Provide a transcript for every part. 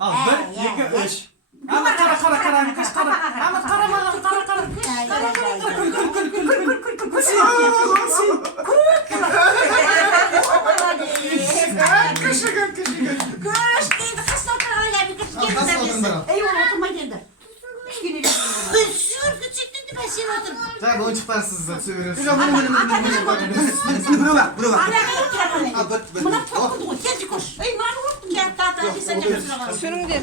Al 1 2 3. Ama qara kız qara. Ama qara mağan qara. Sen oyuncuklarsınız da söylüyorsun. Sürüngdер.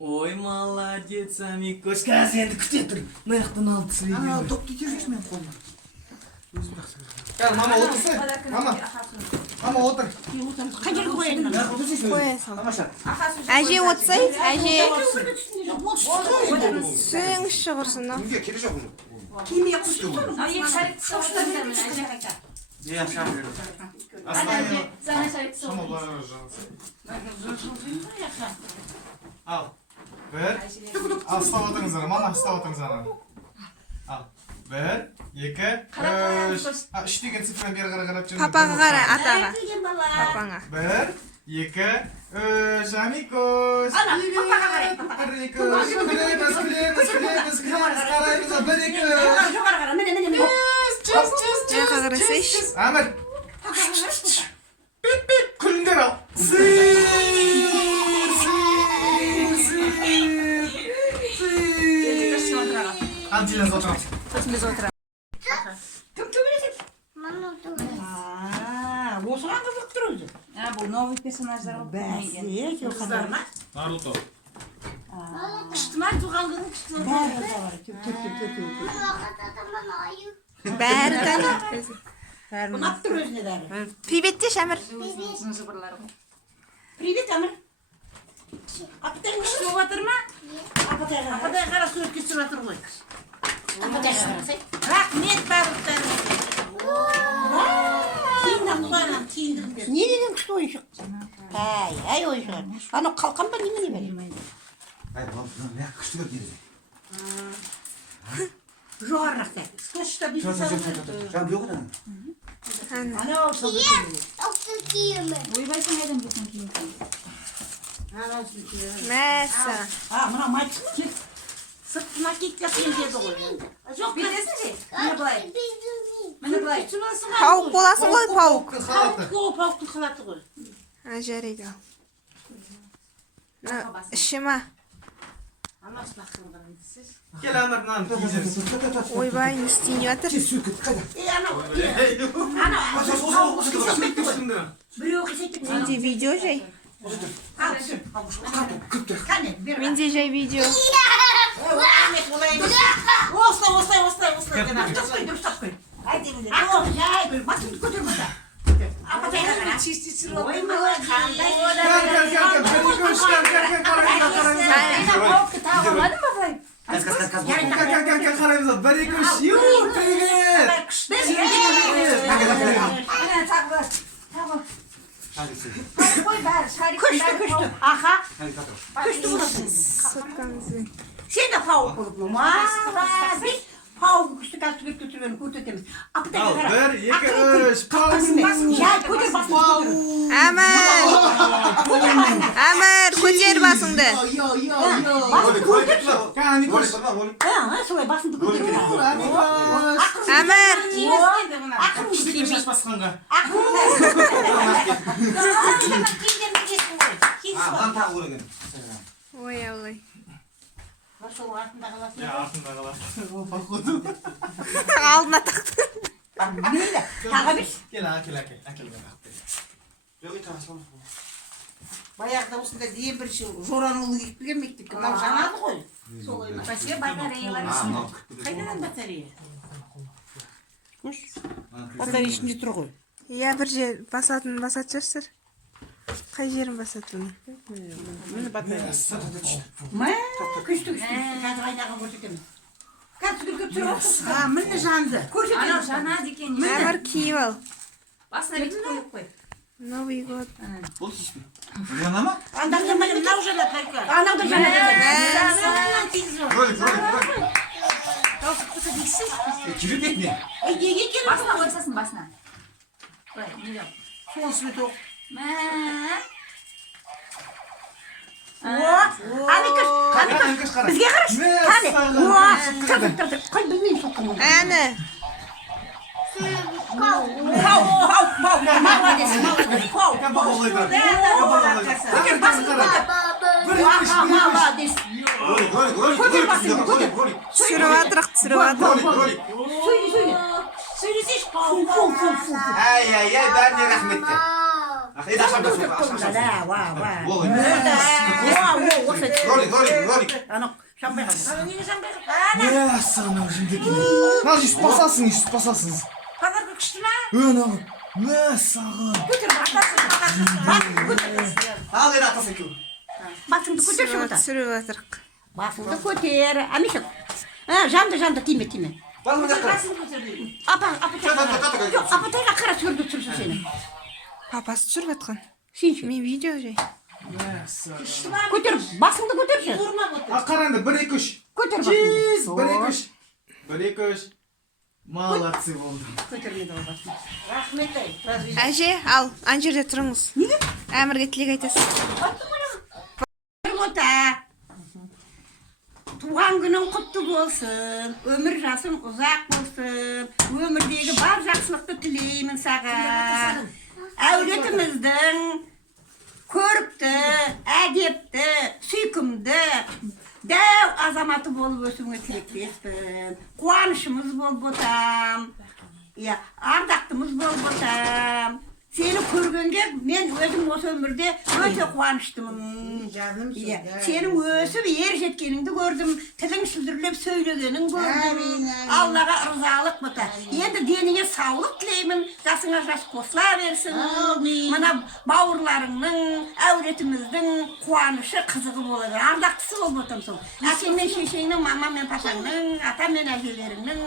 Ой, молодец, Амикош. Қазір енді күте тұр. Маяқтан алды сірейген. Ана допты держишь мен қолыма. Gel mama otursun. Mama otur. Қай жерге қояйын? Қоя сал. Әже отсай, әже. Ой, Сүйіңізші құрсын. неге келе жоқ уже. Киімге құшты ғой. Я шам беру. Шама бара Al. Bir. Al stop atыңыздар. Мама stop атыңыздар. Al. 1 2 3. Үш деген цифраны бері қарап жүріңіз. Папаға қара, атаға. Папаңа. 1 2 3. Амикош. Папаға қарай. 1 2 күлеміз. Қараймыз. 1 2 Жоғары қара, міне. Жаққа қарасайшы. Әмір. Күліңдер ал. Антилен отырамыз. Біз отырамыз. Осыған қызық тұр өзі. Бұл новый персонаждар ғой. Наруто. Күшті ма туған қызың күшті ма? Бәрі тәні. Ұнап тұр өзіне бәрі. Привет де, Шәмір. Привет, Әмір. Апатай күшті болып жатыр ма? Апатай қара суретке түсіп жатыр ғой. Апатай қарасай. Рахмет барлықтарыңызға. Киімнен туғаннан киіндіріңдер. Не деген күшті ойыншық? Ай ойыншық. Анау қалқан ба немене бәрі? Күшті көріп Жоғарырақ та. Скотчта бүйтіп салып. Жан жоқ одан. Анау Ойбайсың айдан бұлсын кейін. Мәссі. мына мальчик кеп сыртына киіп жатқан деді ғой. Жоқ, Білесің же? Міне былай. Міне былай. Пауық боласың ғой, пауық. Пауықтың халаты ғой. Жарайды. Іші ма? Анасына қылған сіз. Gel Әмір мынаны киіземіз. Ойбай, не істейін жатыр? Біреу қисайтып. Менде видео жай. Ал, түсін. Қане, бер. Менде жай видео. Рахмет, олай емес. Осылай. Дұрыс қой. Жай, басымды көтермеді. Апатайға қара. Ой, мала, қандай Gel. Пауықты тағы алмадың ба былай? Gel қараймыз. 1 2 3. Ю, Күшті. Аха. Күшті боласың. Соткаңызбен. Сен де пауық болып ма? Біз пауық күшті қазір көтерген көтетеміз. Апатайға Al қара. 1 2 3. Pause. Жай, көтер басымды. Әмір, көтер басыңды. Gel Amikoş. Солай басымды көтер. Әмір. Ақырын істеймей. Şaş basқанға. Ой, Аллай. Ya артында қалады. Алдына тақты. Тағы бір. Әкел. Баяғыда осында ең бірінші Жоранулы киіп келген мектепке. Мынау жанады ғой. Солай ма? Бәсе батареялар ішінде. Қайдан батарея? Батарея ішінде тұр ғой. Я бір жер басатын басатшырсыр. Қай жерін басатын? Міне батарея. Мә, күшті. Қазір айнаға көрсетемін. Қазір суретке түсіріп отырсың. Міне жанды. Анау жанады екен. Әмір киіп ал. Басына бүйтіп қойып қой. Новый год. Бұл шешпе. Жаңа ма? Андан да мына мынау жанады бәлкім. Анау да жанады. Ролик. Даусы дейсіз. Жүріп етіне. Неге керек? Басына қойсасын басына. Былай, не жоқ. Сосын тоқ. Мә. Аникаш. Бізге қараш. Қане. Тұр. Қай білмеймін соққын. Әні. Молодец. Молодец. Түсіріп атырық, түсіріп атырық. Сөйлесеш. Ай, бәріне рахметті. Еді ашам да соға, Ролик. Анау шампай қалды. Неге шампай қалды? Мәссаған жемдеке. Мына жүзіп басасың. Қазіргі күшті ма? Мәссаған. Көтер, Ал, еді атасы кеу. басыңды көтерші бұта. Түсіріп атырық. Басыңды көтер. Амишек. Жанды тиме. Балым да қара. Апатайға қара түрді түсірсін сені. Папасы түсіріп атқан. Сенші. Мен видео жай. Көтер, басыңды көтерші. Қараңды, 1-2-3. Көтер Чиз, басыңды. 1-2-3. Молодцы болды. Көтермеді ол басын. Рахмет ай. Әже, ал, ан жерде тұрыңыз. Неге? Әмірге тілек айтасың. Бота. Туған күнің құтты болсын. Өмір жасың ұзақ болсын. Өмірдегі бар жақсылықты тілеймін саған. Әулетіміздің көрікті, әдепті, сүйкімді, дәу азаматы болып өсуіңе тілектеспін. Қуанышымыз болып отам. Ардақтымыз болып отам. Сені көргенде мен өзім осы өмірде өте қуаныштымын. Сенің өсіп ер жеткеніңді көрдім, тілің шүлдірлеп сөйлегенін көрдім. Аллаға ырзалық бұта. Енді деніңе саулық тілеймін, жасыңа жас қосыла берсін. Мына бауырларыңның, әулетіміздің қуанышы қызығы болады. Ардақтысы болып отам сол. Әкең мен шешеңнің, мама мен папаңның, ата мен әжелеріңнің,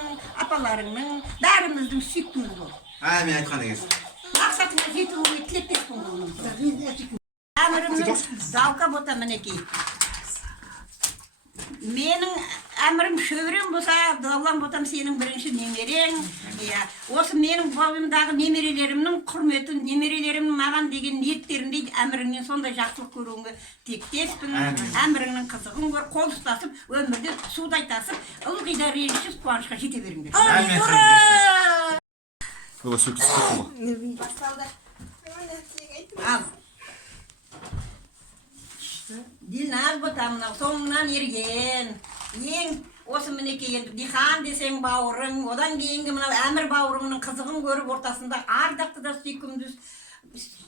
апаларыңның, бәріміздің сүйіктіміз бол. Мен айтқан екенсің. Мақсатыңа жетуіңе тілектеспін. Әмірімнің залқа бота мінекей. Менің әмірім шөбірем болса, Дауылан ботам сенің бірінші немерең. Осы менің бойымдағы немерелерімнің құрметін, немерелерімнің маған деген ниеттерінде әміріңнен сондай жақсылық көруіңе тілектеспін. Әміріңнің қызығын көр, қол ұстасып, өмірде судай тасып, ылғи да ренішсіз қуанышқа жете беріңдер. Бұл сөйтіп сұқты Ал. Дилназ ботамнан соңынан ерген. Ең осы мінекей енді дихан десең бауырың, одан кейінгі мына әмір бауырыңның қызығын көріп ортасында ардақты да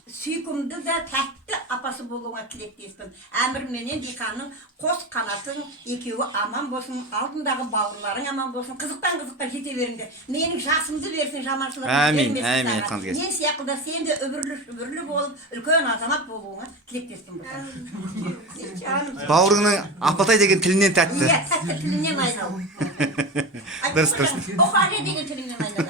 сүйкімді да тәтті апасы болуға тілектеспін. Әмір менен диханның қос қанатың екеуі аман болсын, алдындағы бауырларың аман болсын, қызықтан жете беріңдер. Менің жасымды берсін, жаманшылығын бермесін саған. Мен сияқты да сен де үбірлі болып, үлкен азамат болуыңа тілектеспін. Бауырыңның апатай деген тілінен тәтті. Иә, тәтті тілінен айналу. Дұрыс. Оқаре деген тілінен айналу.